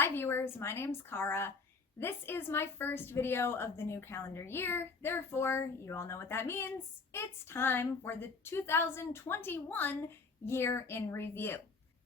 Hi viewers, my name's Cara. This is my first video of the new calendar year, therefore, you all know what that means. It's time for the 2021 year in review.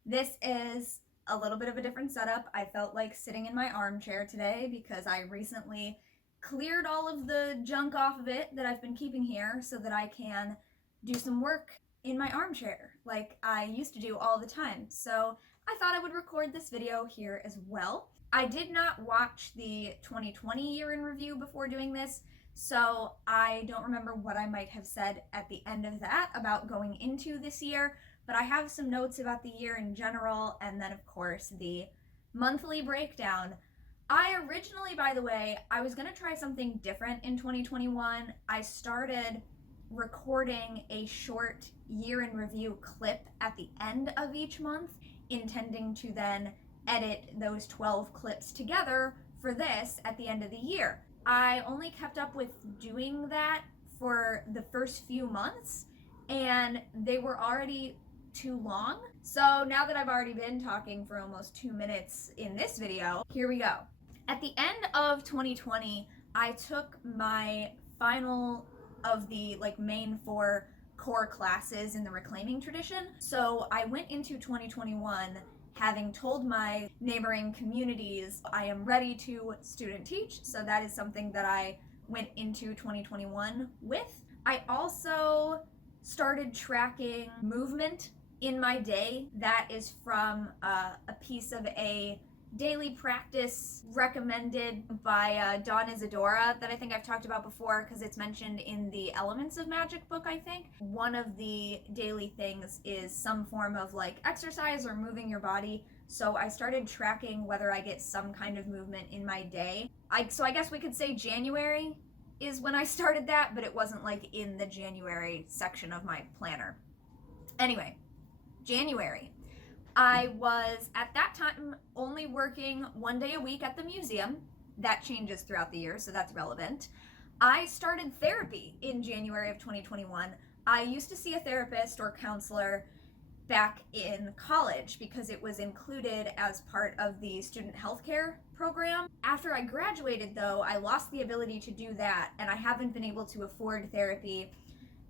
This is a little bit of a different setup. I felt like sitting in my armchair today because I recently cleared all of the junk off of it that I've been keeping here so that I can do some work in my armchair like I used to do all the time. So I thought I would record this video here as well. I did not watch the 2020 year in review before doing this, so I don't remember what I might have said at the end of that about going into this year, but I have some notes about the year in general, and then of course the monthly breakdown. I originally, by the way, I was gonna try something different in 2021. I started recording a short year in review clip at the end of each month, intending to then edit those 12 clips together for this at the end of the year. I only kept up with doing that for the first few months, and they were already too long. So now that I've already been talking for almost 2 minutes in this video, here we go. At the end of 2020, I took my final of the main 4 core classes in the reclaiming tradition. So I went into 2021 having told my neighboring communities I am ready to student teach. So that is something that I went into 2021 with. I also started tracking movement in my day. That is from a piece of a daily practice recommended by Dawn Isadora that I think I've talked about before because it's mentioned in the Elements of Magic book, I think. One of the daily things is some form of exercise or moving your body. So I started tracking whether I get some kind of movement in my day. So I guess we could say January is when I started that, but it wasn't in the January section of my planner. Anyway, January. I was, at that time, only working 1 day a week at the museum. That changes throughout the year, so that's relevant. I started therapy in January of 2021. I used to see a therapist or counselor back in college because it was included as part of the student healthcare program. After I graduated, though, I lost the ability to do that, and I haven't been able to afford therapy.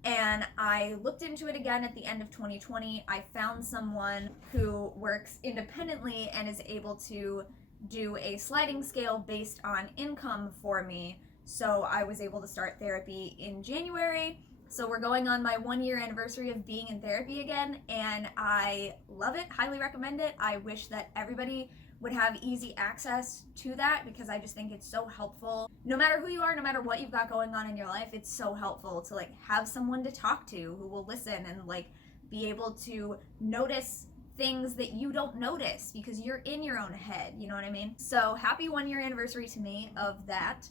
And I looked into it again at the end of 2020. I found someone who works independently and is able to do a sliding scale based on income for me. So I was able to start therapy in January. So we're going on my 1-year anniversary of being in therapy again, and I love it, highly recommend it. I wish that everybody would have easy access to that because I just think it's so helpful. No matter who you are, no matter what you've got going on in your life, it's so helpful to have someone to talk to who will listen and be able to notice things that you don't notice because you're in your own head, you know what I mean? So happy 1-year anniversary to me of that.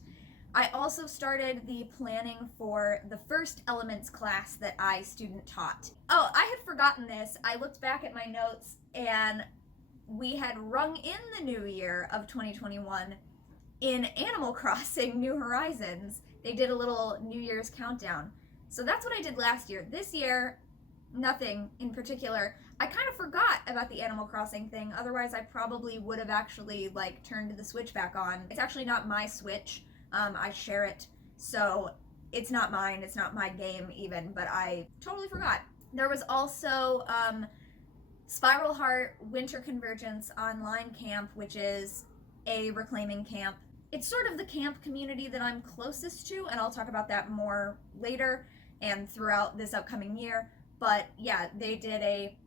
I also started the planning for the first Elements class that I student taught. Oh, I had forgotten this. I looked back at my notes and we had rung in the new year of 2021 in Animal Crossing New Horizons. They did a little New Year's countdown. So that's what I did last year. This year, nothing in particular. I kind of forgot about the Animal Crossing thing. Otherwise, I probably would have actually turned the Switch back on. It's actually not my Switch. I share it. So it's not mine. It's not my game even, but I totally forgot. There was also Spiral Heart Winter Convergence online camp, which is a reclaiming camp. It's sort of the camp community that I'm closest to, and I'll talk about that more later and throughout this upcoming year. But yeah, they did a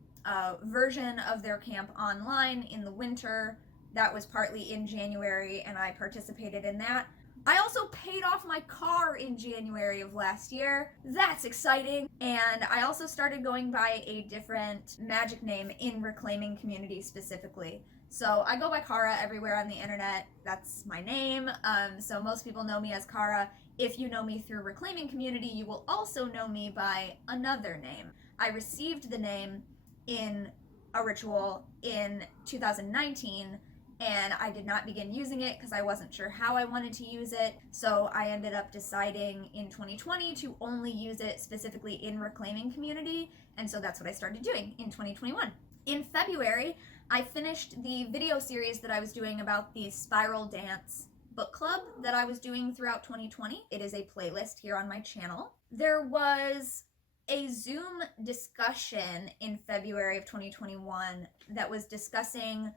version of their camp online in the winter. That was partly in January, and I participated in that. I also paid off my car in January of last year. That's exciting. And I also started going by a different magic name in reclaiming community specifically. So I go by Cara everywhere on the internet. That's my name. So most people know me as Cara. If you know me through reclaiming community, you will also know me by another name. I received the name in a ritual in 2019, and I did not begin using it because I wasn't sure how I wanted to use it. So I ended up deciding in 2020 to only use it specifically in reclaiming community, and so that's what I started doing in 2021. In February, I finished the video series that I was doing about the Spiral Dance book club that I was doing throughout 2020. It is a playlist here on my channel. There was a Zoom discussion in February of 2021 that was discussing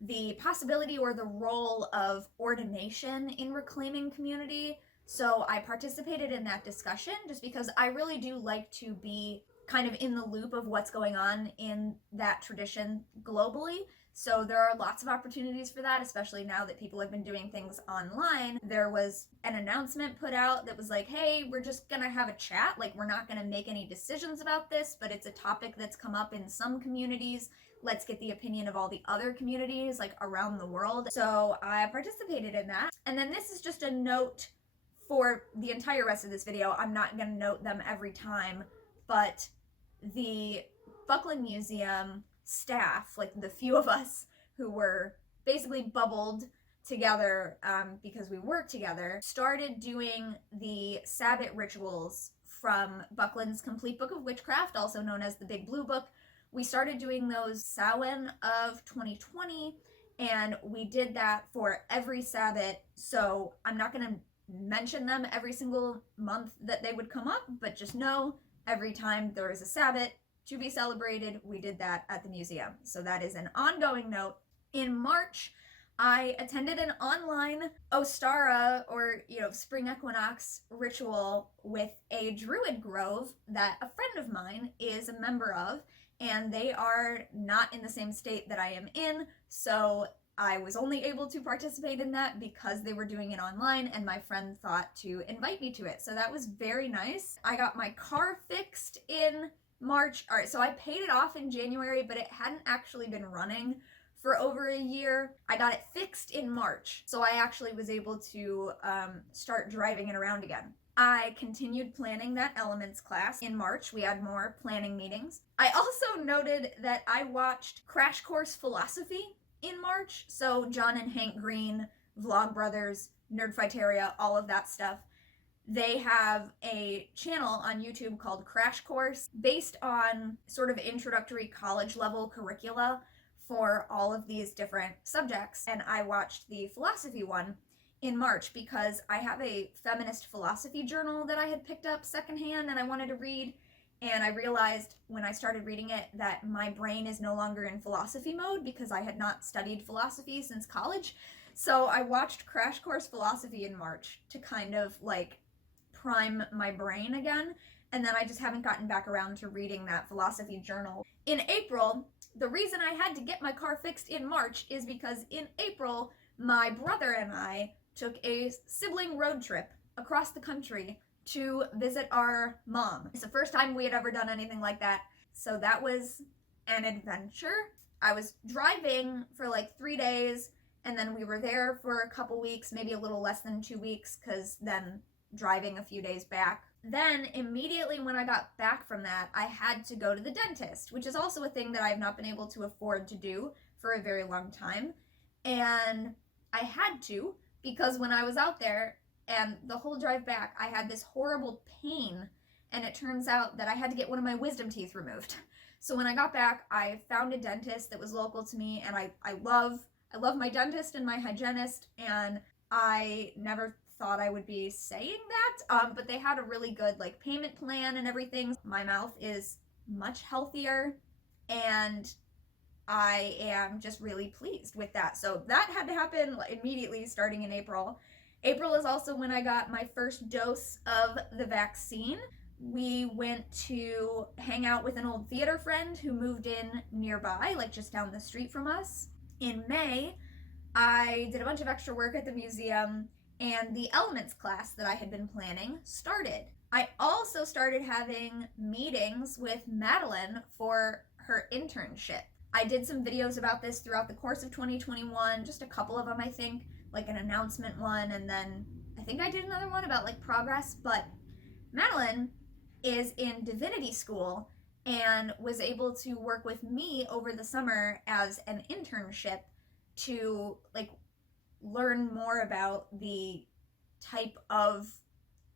the possibility or the role of ordination in reclaiming community. So I participated in that discussion just because I really do like to be kind of in the loop of what's going on in that tradition globally. So there are lots of opportunities for that, especially now that people have been doing things online. There was an announcement put out that was like, hey, we're just gonna have a chat. Like, we're not gonna make any decisions about this, but it's a topic that's come up in some communities. Let's get the opinion of all the other communities, like, around the world. So I participated in that. And then this is just a note for the entire rest of this video. I'm not gonna note them every time, but the Buckland Museum staff, like the few of us who were basically bubbled together because we worked together, started doing the Sabbat rituals from Buckland's Complete Book of Witchcraft, also known as the Big Blue Book. We started doing those Samhain of 2020, and we did that for every Sabbat. So I'm not going to mention them every single month that they would come up, but just know every time there is a Sabbat to be celebrated, we did that at the museum. So that is an ongoing note. In March, I attended an online Ostara, or spring equinox ritual with a druid grove that a friend of mine is a member of, and they are not in the same state that I am in, so I was only able to participate in that because they were doing it online, and my friend thought to invite me to it. So that was very nice. I got my car fixed in March. All right, so I paid it off in January, but it hadn't actually been running for over a year. I got it fixed in March, so I actually was able to start driving it around again. I continued planning that elements class in March. We had more planning meetings. I also noted that I watched Crash Course Philosophy in March. So John and Hank Green, Vlogbrothers, Nerdfighteria, all of that stuff. They have a channel on YouTube called Crash Course based on sort of introductory college level curricula for all of these different subjects. And I watched the philosophy one in March because I have a feminist philosophy journal that I had picked up secondhand and I wanted to read. And I realized when I started reading it that my brain is no longer in philosophy mode because I had not studied philosophy since college. So I watched Crash Course Philosophy in March to kind of like prime my brain again. And then I just haven't gotten back around to reading that philosophy journal. In April, the reason I had to get my car fixed in March is because in April, my brother and I took a sibling road trip across the country to visit our mom. It's the first time we had ever done anything like that. So that was an adventure. I was driving for like 3 days, and then we were there for a couple weeks, maybe a little less than 2 weeks, because then driving a few days back. Then immediately when I got back from that, I had to go to the dentist, which is also a thing that I've not been able to afford to do for a very long time. And I had to because when I was out there and the whole drive back, I had this horrible pain, and it turns out that I had to get one of my wisdom teeth removed. So when I got back, I found a dentist that was local to me, and I love my dentist and my hygienist, and I never thought I would be saying that, but they had a really good like payment plan and everything. My mouth is much healthier, and I am just really pleased with that. So that had to happen immediately starting in April. April is also when I got my first dose of the vaccine. We went to hang out with an old theater friend who moved in nearby, like just down the street from us. In May, I did a bunch of extra work at the museum, and the elements class that I had been planning started. I also started having meetings with Madeline for her internship. I did some videos about this throughout the course of 2021, just a couple of them, I think, like an announcement one, and then I think I did another one about like progress. But Madeline is in divinity school and was able to work with me over the summer as an internship to like learn more about the type of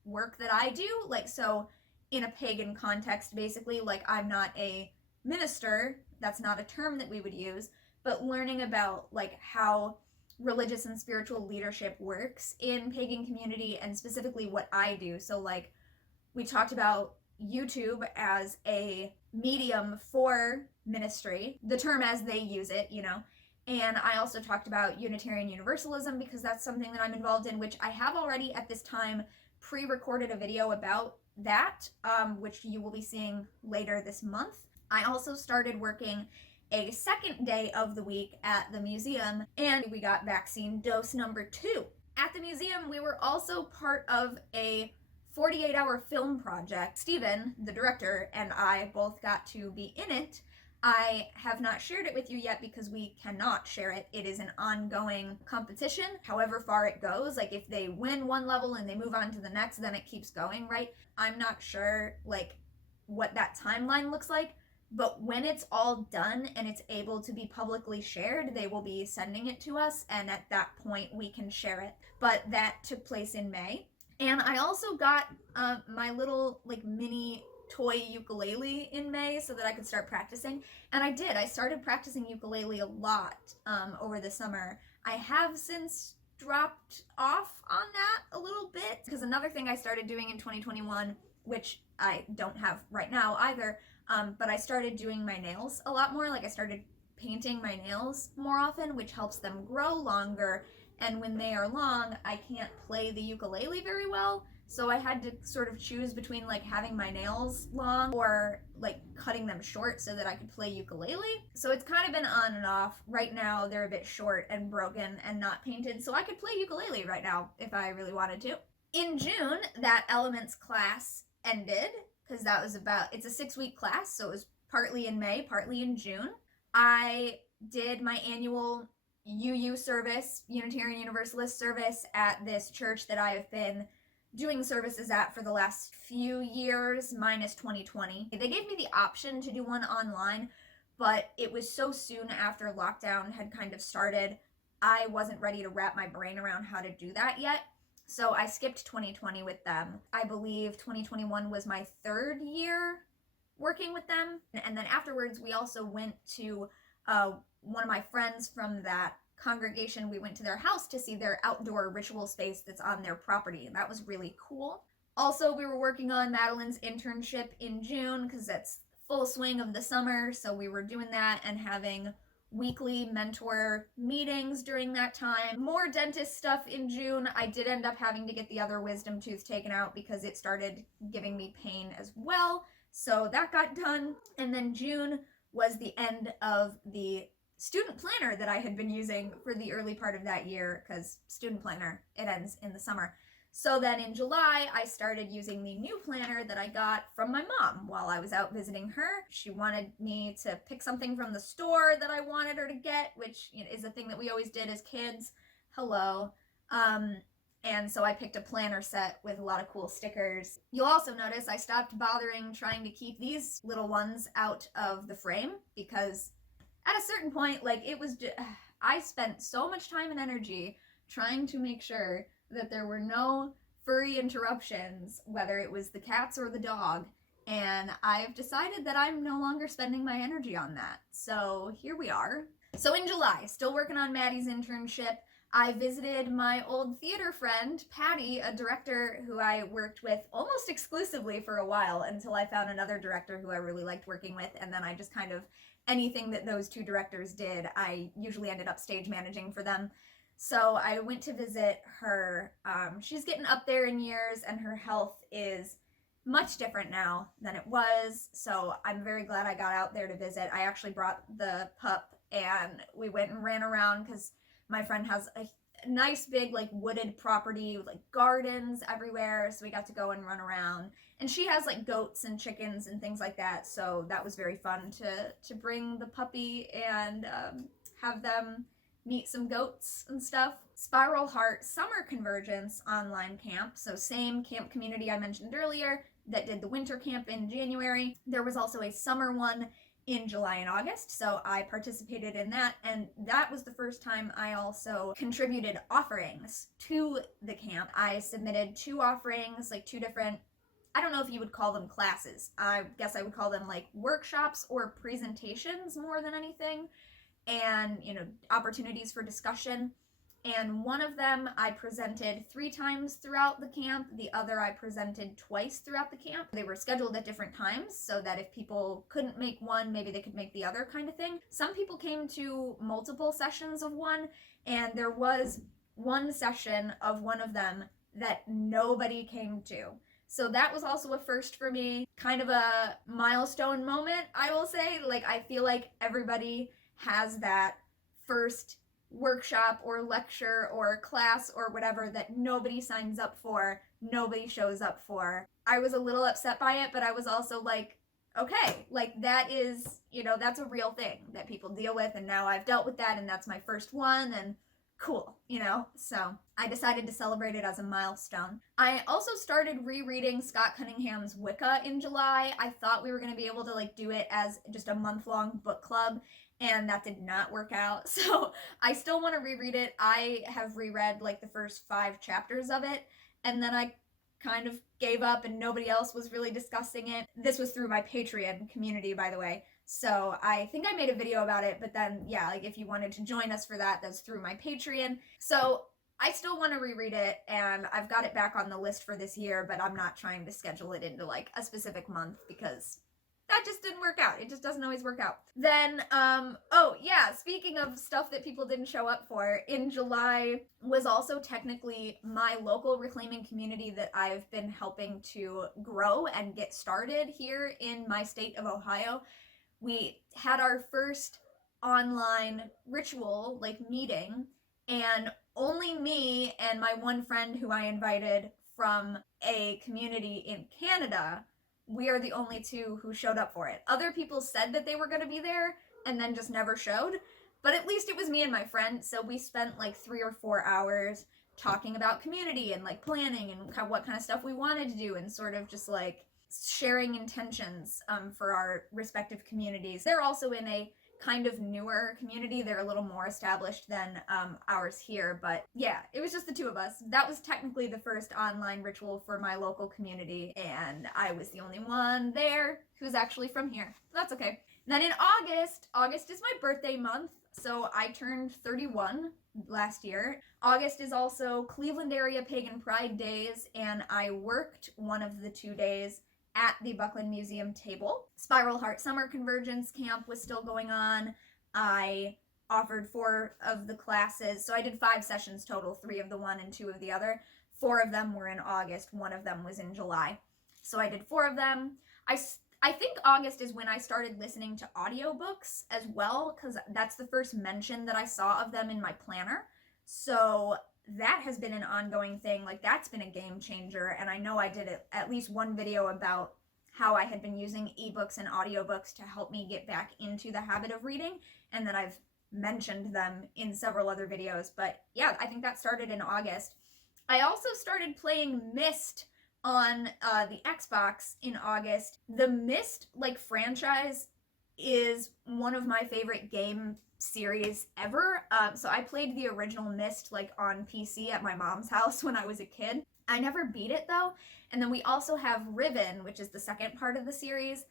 work that I do. Like, so in a pagan context, basically, like I'm not a minister, that's not a term that we would use, but learning about like how religious and spiritual leadership works in pagan community, and specifically what I do. So like we talked about YouTube as a medium for ministry, the term as they use it, you know. And I also talked about Unitarian Universalism because that's something that I'm involved in, which I have already at this time pre-recorded a video about that, which you will be seeing later this month. I also started working a second day of the week at the museum, and we got vaccine dose number 2. At the museum, we were also part of a 48-hour film project. Steven, the director, and I both got to be in it. I have not shared it with you yet because we cannot share it. It is an ongoing competition, however far it goes. Like if they win one level and they move on to the next, then it keeps going, right? I'm not sure like what that timeline looks like, but when it's all done and it's able to be publicly shared, they will be sending it to us, and at that point we can share it. But that took place in May. And I also got my little like mini toy ukulele in May so that I could start practicing. And I did. I started practicing ukulele a lot over the summer. I have since dropped off on that a little bit because another thing I started doing in 2021, which I don't have right now either, but I started doing my nails a lot more. Like I started painting my nails more often, which helps them grow longer. And when they are long, I can't play the ukulele very well. So I had to sort of choose between like having my nails long or like cutting them short so that I could play ukulele. So it's kind of been on and off. Right now they're a bit short and broken and not painted, so I could play ukulele right now if I really wanted to. In June, that elements class ended because that was it's a 6-week class, so it was partly in May, partly in June. I did my annual UU service, Unitarian Universalist service, at this church that I have been doing services at for the last few years, minus 2020. They gave me the option to do one online, but it was so soon after lockdown had kind of started, I wasn't ready to wrap my brain around how to do that yet. So I skipped 2020 with them. I believe 2021 was my 3rd year working with them. And then afterwards, we also went to one of my friends from that congregation. We went to their house to see their outdoor ritual space that's on their property, and that was really cool. Also, we were working on Madeline's internship in June because that's full swing of the summer, so we were doing that and having weekly mentor meetings during that time. More dentist stuff in June. I did end up having to get the other wisdom tooth taken out because it started giving me pain as well, so that got done. And then June was the end of the student planner that I had been using for the early part of that year, because student planner, it ends in the summer. So then in July, I started using the new planner that I got from my mom while I was out visiting her. She wanted me to pick something from the store that I wanted her to get, which is a thing that we always did as kids. Hello. And so I picked a planner set with a lot of cool stickers. You'll also notice I stopped bothering trying to keep these little ones out of the frame because at a certain point, like it was I spent so much time and energy trying to make sure that there were no furry interruptions, whether it was the cats or the dog, and I've decided that I'm no longer spending my energy on that. So here we are. So in July, still working on Maddie's internship, I visited my old theater friend, Patty, a director who I worked with almost exclusively for a while until I found another director who I really liked working with, and then I just kind of, anything that those two directors did, I usually ended up stage managing for them. So I went to visit her. She's getting up there in years and her health is much different now than it was. So I'm very glad I got out there to visit. I actually brought the pup and we went and ran around because my friend has a nice big like wooded property with like gardens everywhere. So we got to go and run around. And she has like goats and chickens and things like that. So that was very fun to bring the puppy and have them meet some goats and stuff. Spiral Heart Summer Convergence online camp. So same camp community I mentioned earlier that did the winter camp in January. There was also a summer one in July and August, so I participated in that, and that was the first time I also contributed offerings to the camp. I submitted 2 offerings, like 2 different, I don't know if you would call them classes. I guess I would call them like workshops or presentations more than anything. and, opportunities for discussion. And one of them I presented 3 times throughout the camp. The other I presented twice throughout the camp. They were scheduled at different times so that if people couldn't make one, maybe they could make the other kind of thing. Some people came to multiple sessions of one, and there was one session of one of them that nobody came to. So that was also a first for me. Kind of a milestone moment, I will say. Like, I feel like everybody has that first workshop or lecture or class or whatever that nobody signs up for, nobody shows up for. I was a little upset by it, but I was also like, okay, like that is, that's a real thing that people deal with, and now I've dealt with that, and that's my first one, and cool, so I decided to celebrate it as a milestone. I also started rereading Scott Cunningham's Wicca in July. I thought we were going to be able to do it as just a month-long book club, and that did not work out. So I still want to reread it. I have reread the first 5 chapters of it, and then I kind of gave up and nobody else was really discussing it. This was through my Patreon community, by the way. So I think I made a video about it, but then, yeah, if you wanted to join us for that, that's through my Patreon. So I still want to reread it, and I've got it back on the list for this year, but I'm not trying to schedule it into a specific month because that just didn't work out. It just doesn't always work out. Then, oh yeah, speaking of stuff that people didn't show up for, in July was also technically my local reclaiming community that I've been helping to grow and get started here in my state of Ohio. We had our first online ritual, meeting, and only me and my one friend who I invited from a community in Canada, we are the only 2 who showed up for it. Other people said that they were going to be there and then just never showed, but at least it was me and my friend, so we spent 3 or 4 hours talking about community and planning and what kind of stuff we wanted to do, and sort of just sharing intentions for our respective communities. They're also in a kind of newer community. They're a little more established than ours here, but yeah, it was just the 2 of us. That was technically the first online ritual for my local community, and I was the only one there who's actually from here. That's okay. Then in August is my birthday month, so I turned 31 last year. August is also Cleveland area Pagan Pride Days, and I worked one of the 2 days at the Buckland Museum table. Spiral Heart Summer Convergence Camp was still going on. I offered 4 of the classes, so I did 5 sessions total, 3 of the one and 2 of the other. 4 of them were in August, 1 of them was in July. So I did 4 of them. I think August is when I started listening to audiobooks as well, because that's the first mention that I saw of them in my planner. So that has been an ongoing thing. That's been a game changer, and I know I did at least one video about how I had been using ebooks and audiobooks to help me get back into the habit of reading, and then I've mentioned them in several other videos. But yeah, I think that started in August. I also started playing Myst on the Xbox in August. The Myst franchise is one of my favorite game series ever. So I played the original Myst on PC at my mom's house when I was a kid. I never beat it though. And then we also have Riven, which is the second part of the series,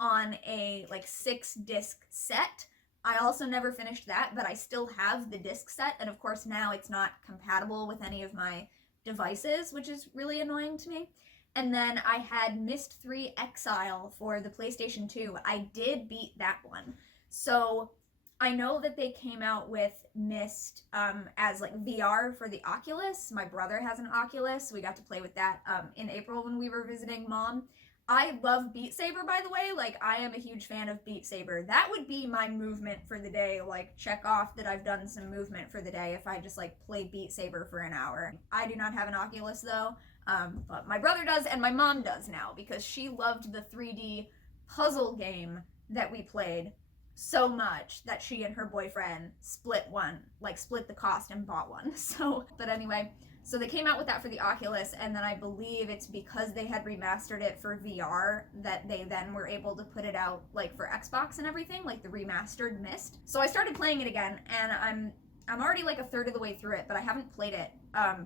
on a 6-disc set. I also never finished that, but I still have the disc set, and of course now it's not compatible with any of my devices, which is really annoying to me. And then I had Myst 3 Exile for the PlayStation 2. I did beat that one. So I know that they came out with Myst as VR for the Oculus. My brother has an Oculus. We got to play with that in April when we were visiting Mom. I love Beat Saber, by the way. I am a huge fan of Beat Saber. That would be my movement for the day. Check off that I've done some movement for the day if I just play Beat Saber for an hour. I do not have an Oculus though, but my brother does, and my mom does now, because she loved the 3D puzzle game that we played so much that she and her boyfriend split the cost and bought one. So, but anyway, so they came out with that for the Oculus, and then I believe it's because they had remastered it for VR that they then were able to put it out for Xbox and everything, the remastered Myst. So I started playing it again, and I'm already a third of the way through it, but I haven't played it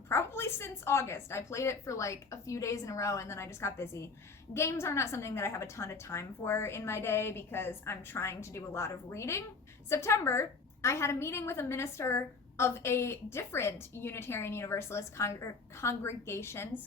probably since August. I played it for a few days in a row, and then I just got busy. Games are not something that I have a ton of time for in my day because I'm trying to do a lot of reading. September, I had a meeting with a minister of a different Unitarian Universalist congregation,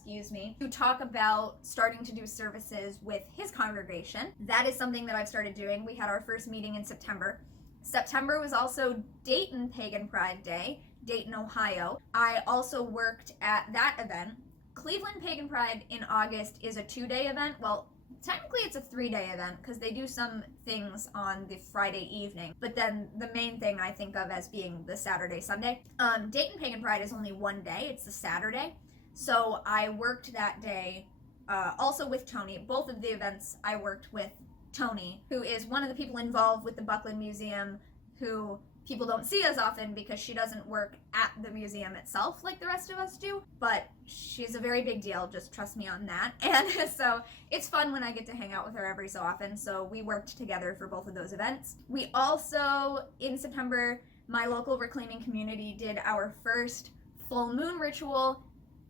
to talk about starting to do services with his congregation. That is something that I've started doing. We had our first meeting in September. September was also Dayton Pagan Pride Day, Dayton, Ohio. I also worked at that event. Cleveland Pagan Pride in August is a 2-day event. Well, technically it's a 3-day event because they do some things on the Friday evening, but then the main thing I think of as being the Saturday, Sunday. Dayton Pagan Pride is only 1 day, it's the Saturday. So I worked that day also with Tony. Both of the events I worked with Tony, who is one of the people involved with the Buckland Museum, who people don't see as often because she doesn't work at the museum itself like the rest of us do, but she's a very big deal, just trust me on that. And so it's fun when I get to hang out with her every so often, so we worked together for both of those events. We also, in September, my local reclaiming community did our first full moon ritual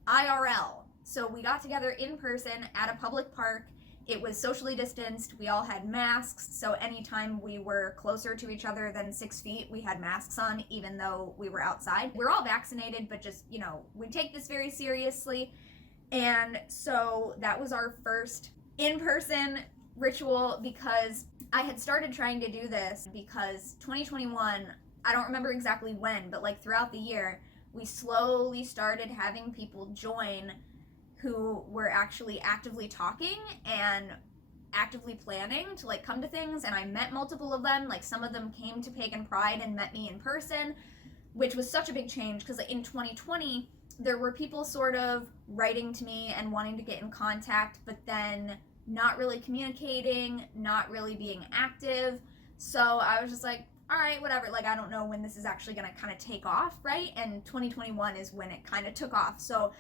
IRL. So we got together in person at a public park. It was socially distanced. We all had masks, so anytime we were closer to each other than 6 feet, we had masks on, even though we were outside. We're all vaccinated, but just, we take this very seriously. And so that was our first in-person ritual, because I had started trying to do this because 2021, I don't remember exactly when, but like throughout the year, we slowly started having people join who were actually actively talking and actively planning to like come to things, and I met multiple of them. Like some of them came to Pagan Pride and met me in person, which was such a big change because in 2020 there were people sort of writing to me and wanting to get in contact, but then not really communicating, not really being active. So I was just like, all right, whatever, like I don't know when this is actually gonna kind of take off, right? And 2021 is when it kind of took off. So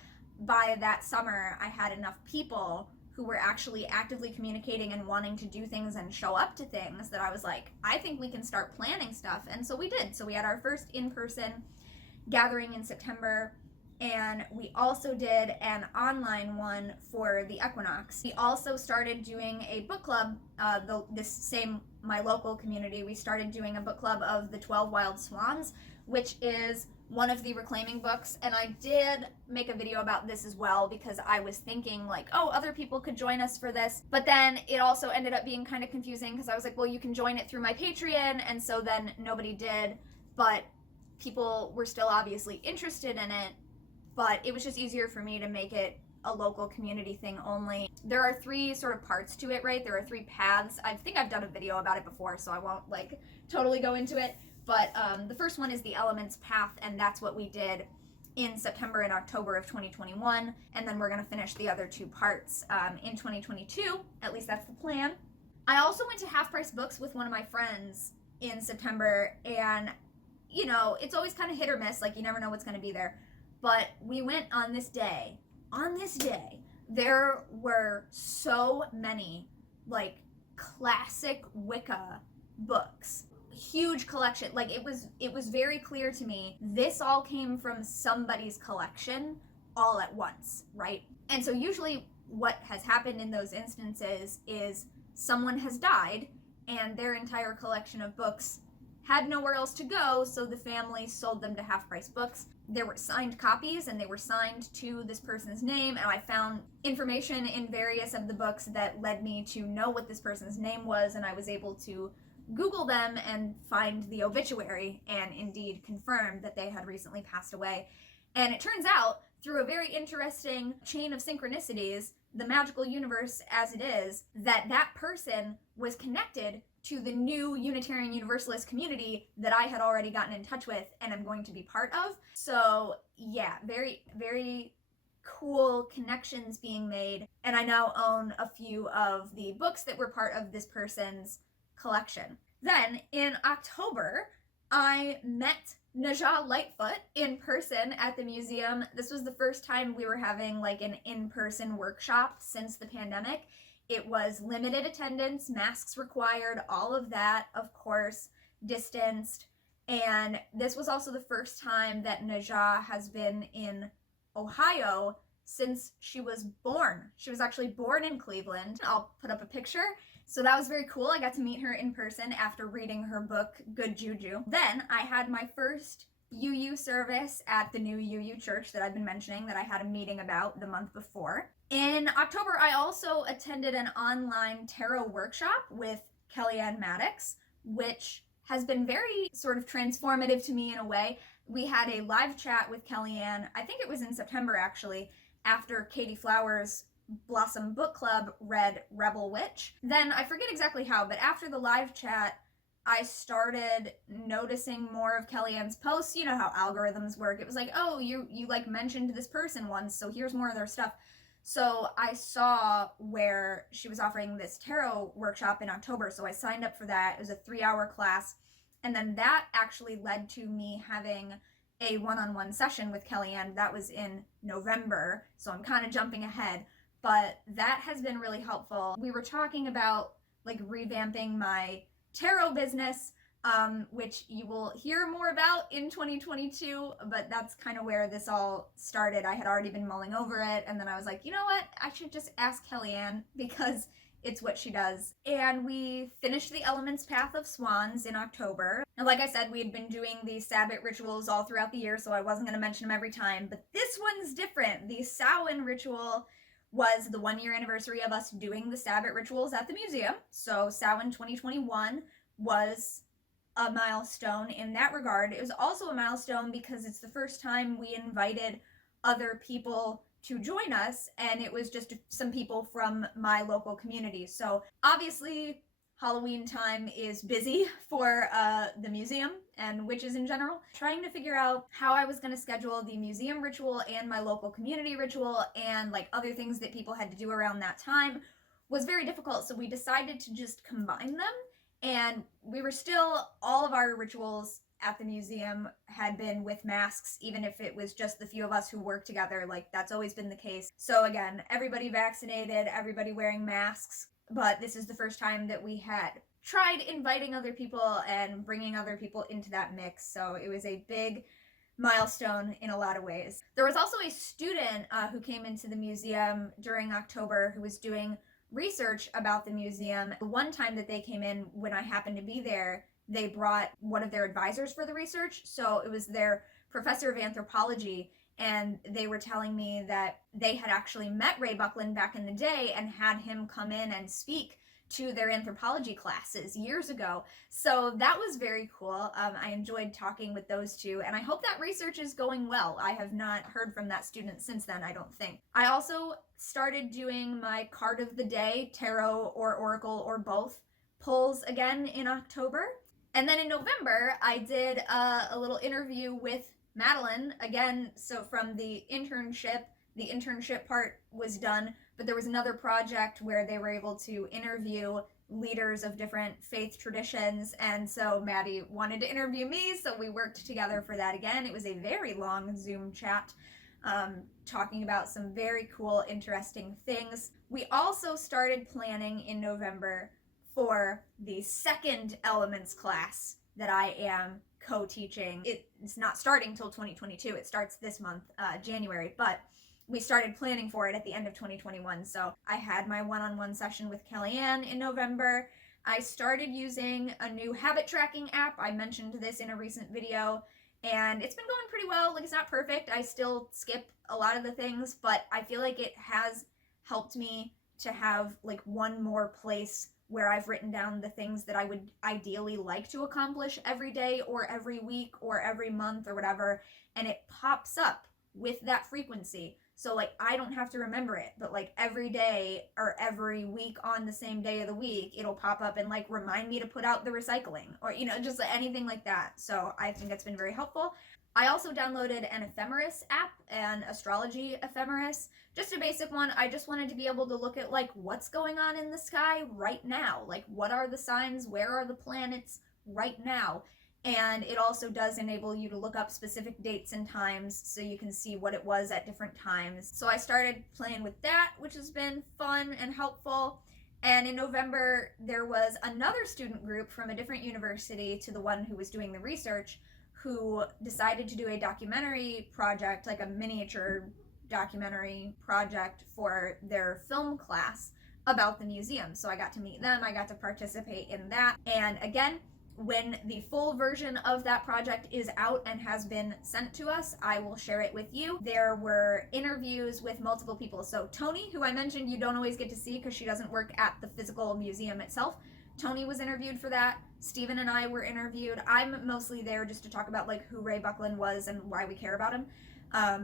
by that summer, I had enough people who were actually actively communicating and wanting to do things and show up to things that I was like, I think we can start planning stuff. And so we did. So we had our first in-person gathering in September, and we also did an online one for the equinox. We also started doing a book club, my local community, we started doing a book club of The 12 Wild Swans, which is one of the reclaiming books. And I did make a video about this as well because I was thinking like, oh, other people could join us for this. But then it also ended up being kind of confusing because I was like, well, you can join it through my Patreon. And so then nobody did, but people were still obviously interested in it. But it was just easier for me to make it a local community thing only. There are 3 sort of parts to it, right? There are 3 paths. I think I've done a video about it before, so I won't like totally go into it. But the first one is the Elements Path, and that's what we did in September and October of 2021. And then we're going to finish the other 2 parts in 2022. At least that's the plan. I also went to Half Price Books with one of my friends in September, and it's always kind of hit or miss. Like you never know what's going to be there. But we went on this day. On this day, there were so many like classic Wicca books. Huge collection. Like it was very clear to me this all came from somebody's collection all at once, right? And so usually what has happened in those instances is someone has died and their entire collection of books had nowhere else to go, so the family sold them to Half Price Books. There were signed copies and they were signed to this person's name, and I found information in various of the books that led me to know what this person's name was, and I was able to Google them and find the obituary and indeed confirm that they had recently passed away. And it turns out, through a very interesting chain of synchronicities, the magical universe as it is, that person was connected to the new Unitarian Universalist community that I had already gotten in touch with and am going to be part of. So yeah, very, very cool connections being made. And I now own a few of the books that were part of this person's collection. Then in October, I met Najah Lightfoot in person at the museum. This was the first time we were having like an in-person workshop since the pandemic. It was limited attendance, masks required, all of that, of course, distanced. And this was also the first time that Najah has been in Ohio since she was born. She was actually born in Cleveland. I'll put up a picture. So that was very cool. I got to meet her in person after reading her book, Good Juju. Then I had my first UU service at the new UU church that I've been mentioning that I had a meeting about the month before. In October, I also attended an online tarot workshop with Kellyanne Maddox, which has been very sort of transformative to me in a way. We had a live chat with Kellyanne, I think it was in September actually, after Katie Flowers' Blossom Book Club read Rebel Witch. Then I forget exactly how, but after the live chat, I started noticing more of Kellyanne's posts. You know how algorithms work. It was like, oh, you like mentioned this person once, so here's more of their stuff. So I saw where she was offering this tarot workshop in October, so I signed up for that. It was a 3-hour class, and then that actually led to me having a one-on-one session with Kellyanne. That was in November, so I'm kind of jumping ahead, but that has been really helpful. We were talking about like revamping my tarot business, which you will hear more about in 2022, but that's kind of where this all started. I had already been mulling over it, and then I was like, you know what, I should just ask Kellyanne because it's what she does. And we finished the Elements Path of Swans in October. And like I said, we had been doing the Sabbath rituals all throughout the year, so I wasn't going to mention them every time, but this one's different. The Samhain ritual was the 1-year anniversary of us doing the Sabbath rituals at the museum. So Samhain 2021 was a milestone in that regard. It was also a milestone because it's the first time we invited other people to join us, and it was just some people from my local community. So obviously Halloween time is busy for the museum and witches in general. Trying to figure out how I was going to schedule the museum ritual and my local community ritual and like other things that people had to do around that time was very difficult, so we decided to just combine them. And we were still, all of our rituals at the museum had been with masks, even if it was just the few of us who work together. Like, that's always been the case. So again, everybody vaccinated, everybody wearing masks, but this is the first time that we had tried inviting other people and bringing other people into that mix. So it was a big milestone in a lot of ways. There was also a student who came into the museum during October who was doing research about the museum. The one time that they came in, when I happened to be there, they brought one of their advisors for the research. So it was their professor of anthropology, and they were telling me that they had actually met Ray Buckland back in the day and had him come in and speak to their anthropology classes years ago. So that was very cool. I enjoyed talking with those two, and I hope that research is going well. I have not heard from that student since then, I don't think. I also started doing my card of the day, tarot or oracle or both, pulls again in October. And then in November, I did a little interview with Madeline, again, so from the internship part was done, but there was another project where they were able to interview leaders of different faith traditions, and so Maddie wanted to interview me, so we worked together for that again. It was a very long Zoom chat, talking about some very cool, interesting things. We also started planning in November for the second Elements class that I am co-teaching. It's not starting till 2022. It starts this month, January, but we started planning for it at the end of 2021. So I had my one-on-one session with Kellyanne in November. I started using a new habit tracking app. I mentioned this in a recent video, and it's been going pretty well. Like, it's not perfect. I still skip a lot of the things, but I feel like it has helped me to have like one more place where I've written down the things that I would ideally like to accomplish every day or every week or every month or whatever, and it pops up with that frequency. So like, I don't have to remember it, but like every day or every week on the same day of the week, it'll pop up and like remind me to put out the recycling, or, you know, just anything like that. So I think that's been very helpful. I also downloaded an ephemeris app, an astrology ephemeris, just a basic one. I just wanted to be able to look at like what's going on in the sky right now. Like, what are the signs? Where are the planets right now? And it also does enable you to look up specific dates and times so you can see what it was at different times. So I started playing with that, which has been fun and helpful. And in November, there was another student group from a different university to the one who was doing the research, who decided to do a documentary project, like a miniature documentary project for their film class about the museum. So I got to meet them, I got to participate in that. And again, when the full version of that project is out and has been sent to us, I will share it with you. There were interviews with multiple people. So Tony, who I mentioned you don't always get to see because she doesn't work at the physical museum itself, Tony was interviewed for that. Stephen and I were interviewed. I'm mostly there just to talk about like who Ray Buckland was and why we care about him.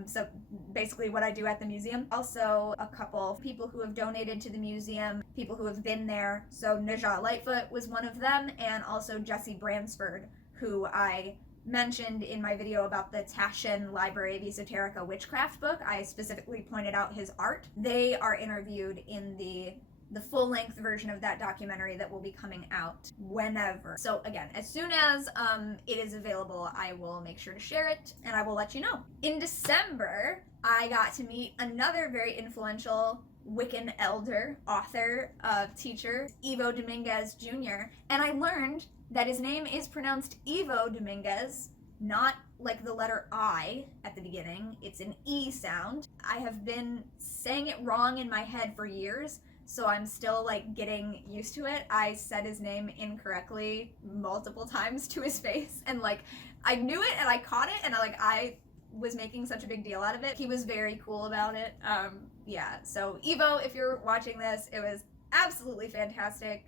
So basically what I do at the museum. Also a couple people who have donated to the museum, people who have been there. So Najah Lightfoot was one of them, and also Jesse Bransford, who I mentioned in my video about the Taschen Library of Esoterica Witchcraft book. I specifically pointed out his art. They are interviewed in the full-length version of that documentary that will be coming out whenever. So again, as soon as it is available, I will make sure to share it and I will let you know. In December, I got to meet another very influential Wiccan elder, author, teacher, Ivo Dominguez Jr., and I learned that his name is pronounced Ivo Dominguez, not like the letter I at the beginning. It's an E sound. I have been saying it wrong in my head for years, so I'm still like getting used to it. I said his name incorrectly multiple times to his face, and like I knew it and I caught it, and I was making such a big deal out of it. He was very cool about it. Yeah, so Ivo, if you're watching this, it was absolutely fantastic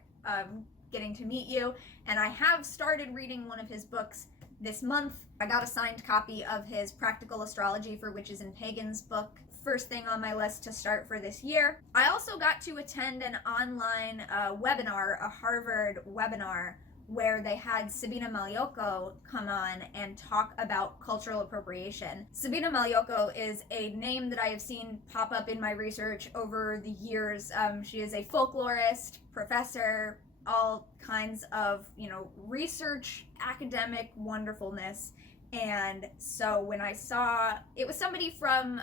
getting to meet you, and I have started reading one of his books this month. I got a signed copy of his Practical Astrology for Witches and Pagans book, first thing on my list to start for this year. I also got to attend an online webinar, a Harvard webinar, where they had Sabina Maliocco come on and talk about cultural appropriation. Sabina Maliocco is a name that I have seen pop up in my research over the years. She is a folklorist, professor, all kinds of, research, academic wonderfulness. And so when I saw, it was somebody from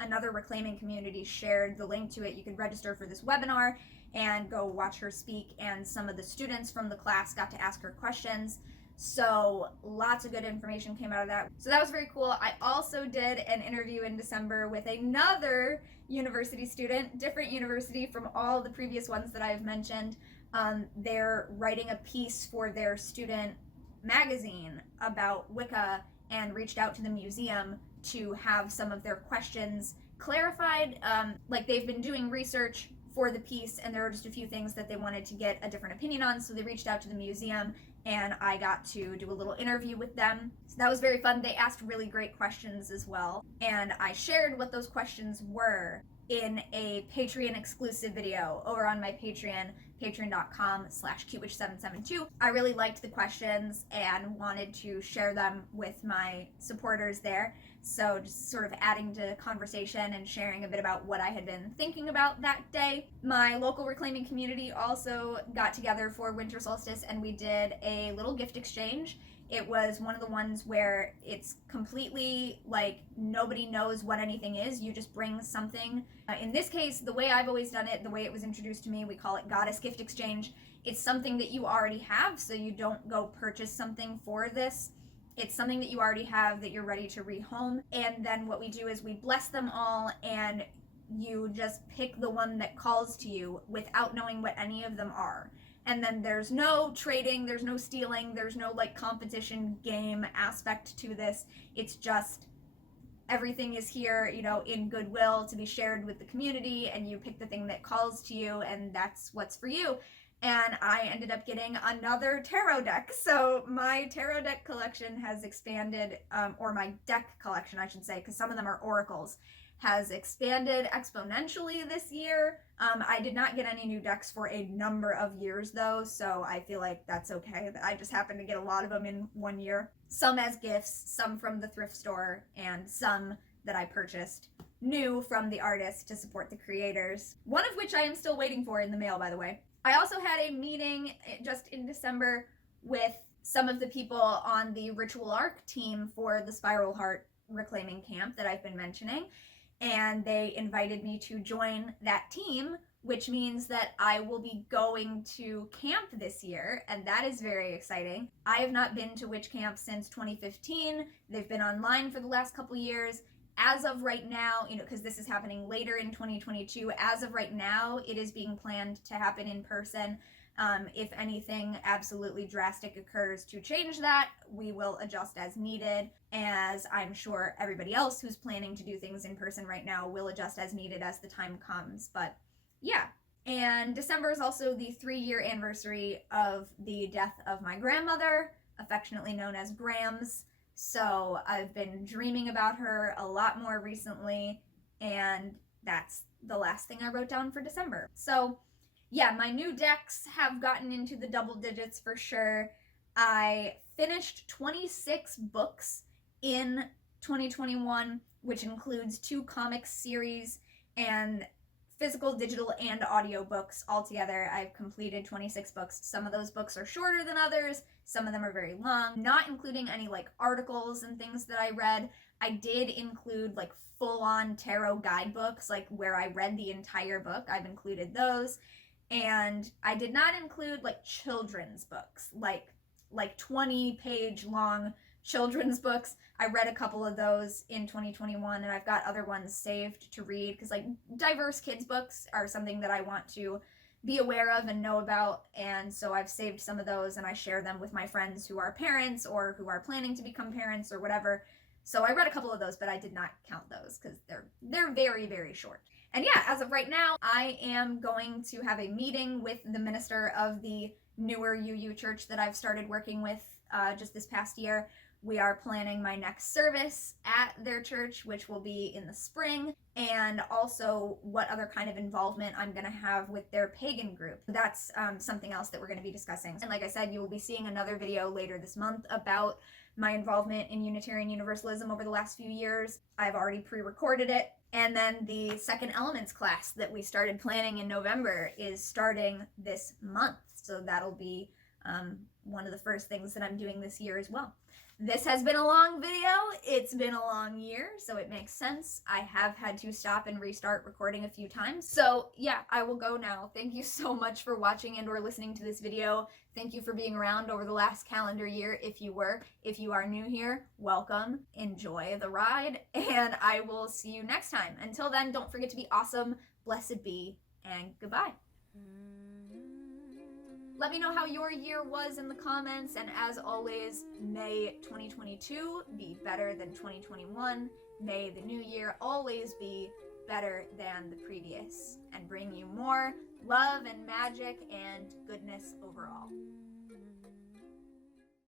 another reclaiming community shared the link to it. You could register for this webinar and go watch her speak, and some of the students from the class got to ask her questions. So lots of good information came out of that. So that was very cool. I also did an interview in December with another university student, different university from all the previous ones that I've mentioned. They're writing a piece for their student magazine about Wicca and reached out to the museum to have some of their questions clarified. Like they've been doing research for the piece and there were just a few things that they wanted to get a different opinion on, so they reached out to the museum and I got to do a little interview with them. So that was very fun. They asked really great questions as well, and I shared what those questions were in a Patreon exclusive video over on my Patreon, patreon.com/cutewitch772. I really liked the questions and wanted to share them with my supporters there. So just sort of adding to the conversation and sharing a bit about what I had been thinking about that day. My local reclaiming community also got together for winter solstice and we did a little gift exchange. It was one of the ones where it's completely like nobody knows what anything is. You just bring something. In this case, the way I've always done it, the way it was introduced to me, we call it Goddess Gift Exchange. It's something that you already have, so you don't go purchase something for this. It's something that you already have that you're ready to rehome. And then what we do is we bless them all and you just pick the one that calls to you without knowing what any of them are. And then there's no trading, there's no stealing, there's no like competition game aspect to this. It's just everything is here, in goodwill to be shared with the community, and you pick the thing that calls to you and that's what's for you. And I ended up getting another tarot deck. So my tarot deck collection has expanded, or my deck collection, I should say, because some of them are oracles, has expanded exponentially this year. I did not get any new decks for a number of years though, so I feel like that's okay. I just happened to get a lot of them in one year. Some as gifts, some from the thrift store, and some that I purchased new from the artist to support the creators. One of which I am still waiting for in the mail, by the way. I also had a meeting just in December with some of the people on the Ritual Arc team for the Spiral Heart Reclaiming Camp that I've been mentioning. And they invited me to join that team, which means that I will be going to camp this year, and that is very exciting. I have not been to witch camp since 2015. They've been online for the last couple years, as of right now, because this is happening later in 2022, as of right now, it is being planned to happen in person. If anything absolutely drastic occurs to change that, we will adjust as needed, as I'm sure everybody else who's planning to do things in person right now will adjust as needed as the time comes. But yeah. And December is also the 3-year anniversary of the death of my grandmother, affectionately known as Grams. So I've been dreaming about her a lot more recently, and that's the last thing I wrote down for December. So yeah, my new decks have gotten into the double digits for sure. I finished 26 books in 2021, which includes 2 comic series and physical, digital, and audio books altogether. I've completed 26 books. Some of those books are shorter than others. Some of them are very long, not including any like articles and things that I read. I did include like full-on tarot guidebooks, like where I read the entire book. I've included those. And I did not include like children's books, like 20-page long children's books. I read a couple of those in 2021, and I've got other ones saved to read, because like diverse kids books are something that I want to be aware of and know about, and so I've saved some of those and I share them with my friends who are parents or who are planning to become parents or whatever. So I read a couple of those, but I did not count those because they're very, very short. And yeah, as of right now, I am going to have a meeting with the minister of the newer UU church that I've started working with just this past year. We are planning my next service at their church, which will be in the spring, and also what other kind of involvement I'm going to have with their pagan group. That's something else that we're going to be discussing. And like I said, you will be seeing another video later this month about my involvement in Unitarian Universalism over the last few years. I've already pre-recorded it. And then the Second Elements class that we started planning in November is starting this month. So that'll be one of the first things that I'm doing this year as well. This has been a long video. It's been a long year, so it makes sense. I have had to stop and restart recording a few times. So yeah, I will go now. Thank you so much for watching and or listening to this video. Thank you for being around over the last calendar year if you were. If you are new here, welcome. Enjoy the ride, and I will see you next time. Until then, don't forget to be awesome, blessed be, and goodbye. Let me know how your year was in the comments, and as always, may 2022 be better than 2021. May the new year always be better than the previous and bring you more love and magic and goodness overall.